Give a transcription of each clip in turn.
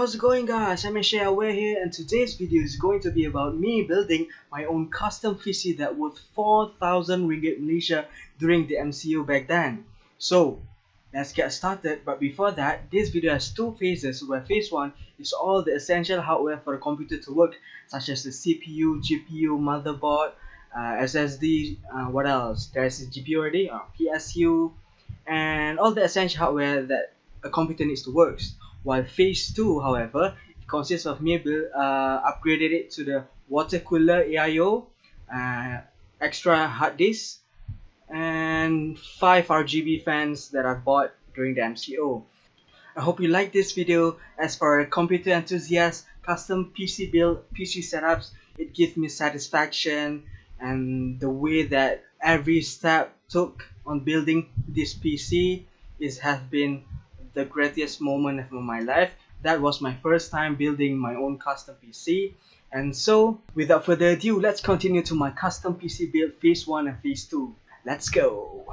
How's it going, guys? I'm MHA Aweeee here, and today's video is going to be about me building my own custom PC that worth 4,000 ringgit Malaysia during the MCO back then. So let's get started, but before that, this video has two phases, where phase 1 is all the essential hardware for a computer to work, such as the CPU, GPU, motherboard, SSD, what else? There's a GPU already, PSU, and all the essential hardware that a computer needs to work. While phase 2, however, it consists of me upgraded it to the water cooler AIO, extra hard disk, and 5 RGB fans that I bought during the MCO. I hope you like this video. As for a computer enthusiast, custom PC build, PC setups, it gives me satisfaction, and the way that every step took on building this PC has been the greatest moment of my life. That was my first time building my own custom PC. And so, without further ado, let's continue to my custom PC build phase 1 and phase 2. Let's go!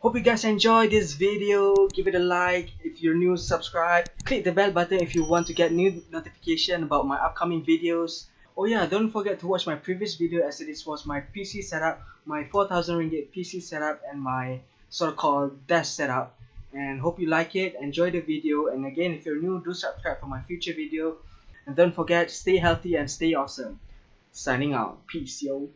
Hope you guys enjoyed this video. Give it a like. If you're new, subscribe. Click the bell button if you want to get new notification about my upcoming videos. Oh yeah, don't forget to watch my previous video, as this was my PC setup, my 4000 ringgit PC setup, and my so-called desk setup. And hope you like it, enjoy the video, and again, if you're new, do subscribe for my future video. And don't forget, stay healthy and stay awesome. Signing out. Peace, yo.